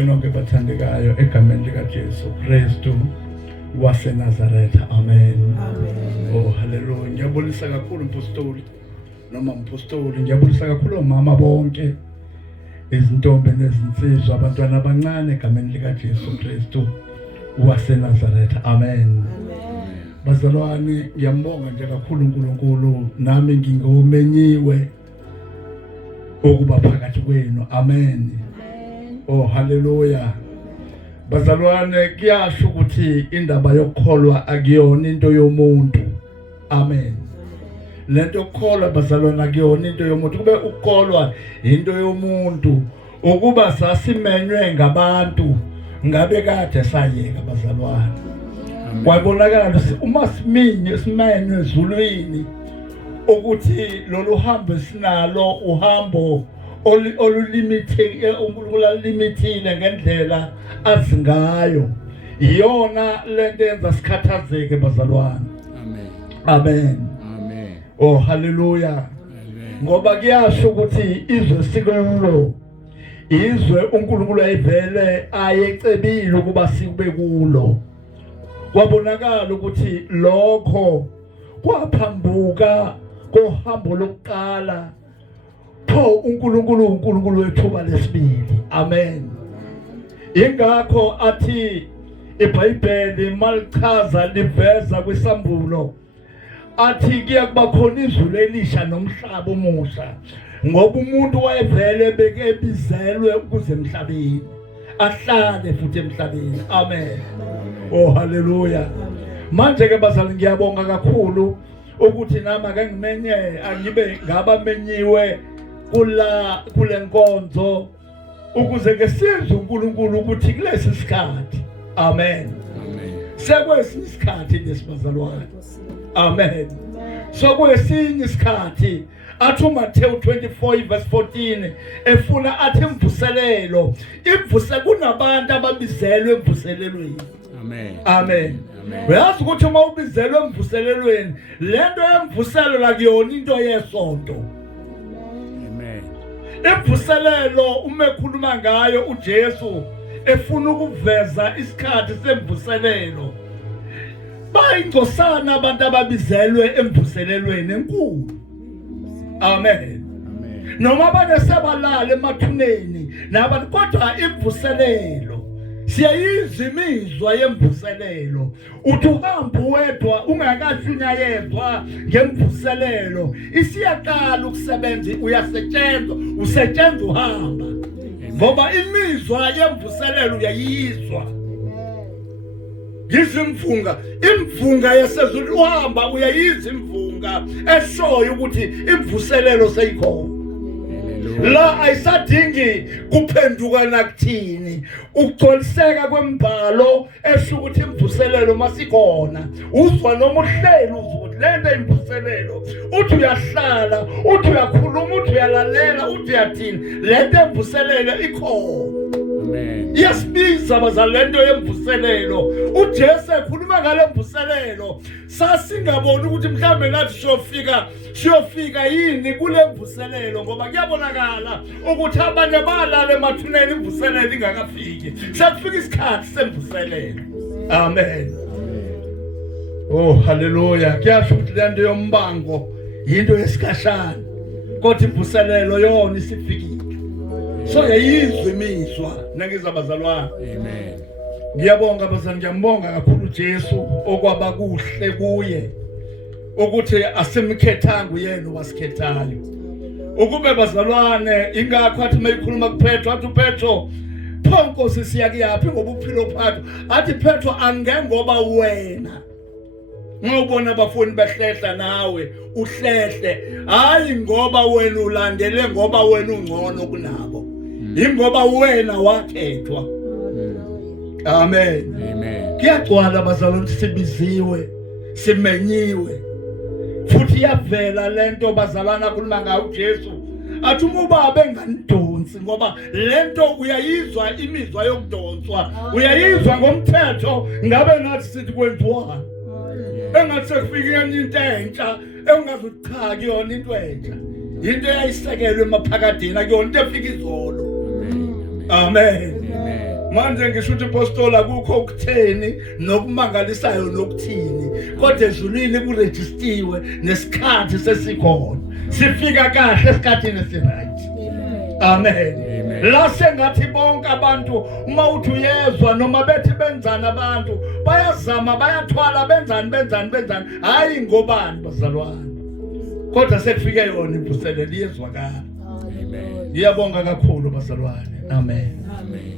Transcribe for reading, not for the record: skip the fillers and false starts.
Nonke bathandekayo egameni likaJesu Kristu waseNazaretha. Amen. Oh haleluya. Ngiyabulisa kakhulu mpostoli noma mpostoli. Ngiyabulisa kakhulu omama bonke, izintombi nezinsizwa, abantwana abancane egameni likaJesu Kristu waseNazaretha. Amen. Bazalwane, ngiyambonga nje kakhulu uNkulunkulu, nami ngingomenyiwe ukuba phakathi kwenu. Amen. Oh haleluya. Bazalwane, kuyasho ukuthi indaba yokukholwa akuyona into yomuntu. Amen. Lento yokukholwa bazalwane akuyona into yomuntu, kube ukukholwa into yomuntu. Ukuba sasimenywe ngabantu ngabe kade sayeka bazalwane. Kwabonakala uma simenywe ezulwini ukuthi lolu hambo sinalo uhambo olulimitile, uNkulunkulu limitile ngendlela azingayo. Iyona lento yenza sikhathazeke bazalwane. Amen. Amen. Amen. Oh haleluya. Amen. Ngoba kuyasho ukuthi izwe sikulo, izwe uNkulunkulu ayivele ayecebile ukuba sikube kulo. Kwabonakala ukuthi lokho kwaphambuka kohambo lokuqala pho uNkulunkulu wethuba lesibili. Amen. Ingakho athi iBhayibheli malichaza liveza kwisambulo athi kuya kuba khona izulu elisha nomhlaba omusha, ngoba umuntu wayevele bekebizelwe ukuze emhlabeni ahlale futhi emhlabeni. Amen. Oh haleluya. Manje ke bazalwane, ngiyabonga kakhulu ukuthi nami ake ngimenye, angibe ngabamenyiwe kule nkonzo ukuze ke sizwe uNkulunkulu ukuthi kulesi sikhathi. Amen. Amen. Sekwesinye isikhathi lesibazalwane. Amen. Sekwesinye isikhathi athi uMateyu 24:14 efuna athi imvuselelo, kunabantu ababizelwe emvuselelweni. Amen. Amen. Amen. Uyazi ukuthi uma ubizelwe emvuselelweni, lento yemvuselo la kuyona into yesonto. Amen. Imvuselelo uma ekhuluma ngayo uJesu efuna ukuveza isikhathi semvuselelo. Bayingcosana abantu ababizelwe emvuselelweni enkulu. Amen. Amen. Noma banesabalala emathuneni nabantu, kodwa imvuselelo siyayizwa imizwa yemvuselelo. Uthi uhamba wedwa ungakashunyayezwa ngemvuselelo, isiyaqala ukusebenza, usetshenzwa uhamba. Ngoba imizwa yemvuselelo uyayizwa. Yizimfunga, imfunga yesezulu uhamba uyayizwa imfunga eshoyo ukuthi imvuselelo seyikhona. La ayisadingi kuphenduka nakuthini, ukugcoliseka kwembhalo esho ukuthi imvuselelo masikhona. Uzwa noma uhlelo uzwa lento imvuselelo, uthi uyahlala, uthi uyakhuluma, uthi uyalalela, uthi uyathini, lento imvuselelo ikhona. Amen. Yasibiza bazalento yemvuselelo. uJesu ekhuluma ngale mvuselelo, sasingaboni ukuthi mhlambe nathi siyofika yini kule mvuselelo, ngoba kuyabonakala ukuthi abanye balala emathuneni imvuselelo ingakafiki. Sekufika isikhathi semvuselelo. Amen. Oh haleluya. Kuyasho ukuthi lento yombango into yesikhashana, kodwa imvuselelo yona isifikile. So yayizwa imizwa nangizabazalwane. Amen. Ngiyabonga bazalwane, ngiyambonga kakhulu uJesu okwaba kuhle kuye ukuthi asimkhethanga uyena wasikhethayo. Ukube bazalwane, ingakho athi mayikhuluma kuPetro, athi uPetro, pho Nkosi siyakuyaphi ngoba uphilo phatho? Athi Petro, angengoba wena ngobona abafuni behlehla nawe uhlehle, hayi ngoba wena ulandele ngoba wena ungcono kunabo, ingoba wena wakhethwa. Amen. Amen. Kuyagcwala bazalwane, sibiziwe, simenyiwe, futhi yavela lento bazalwana akhuluma ngayo uJesu athi ubaba enganidonsi, ngoba lento uyayizwa imizwa yokudonswa, uyayizwa ngomthetho ngabe nathi sithi kwenziwani. Engathi sekufika into entsha engazi cha kuyona into entsha, into eyayisekelwe emaphakadeni akuyona into efika izolo. Amen. Amen. Amen. manje ngisho ukuthi ipostola kukho ukutheni nokumangalisayo nokuthini kodwa ezulwini kuregistiwe nesikhathi sesikhona sifika kahle esikhathini esiright. Amen. La sengathi bonke abantu uma uthi uyezwa noma bethi benzana abantu bayazama bayathwala benzani hayi ngobani bazalwane kodwa sekufike yona imvuselelo iyezwakala. Amen. Ngiyabonga kakhulu bazalwane. Amen. Amen.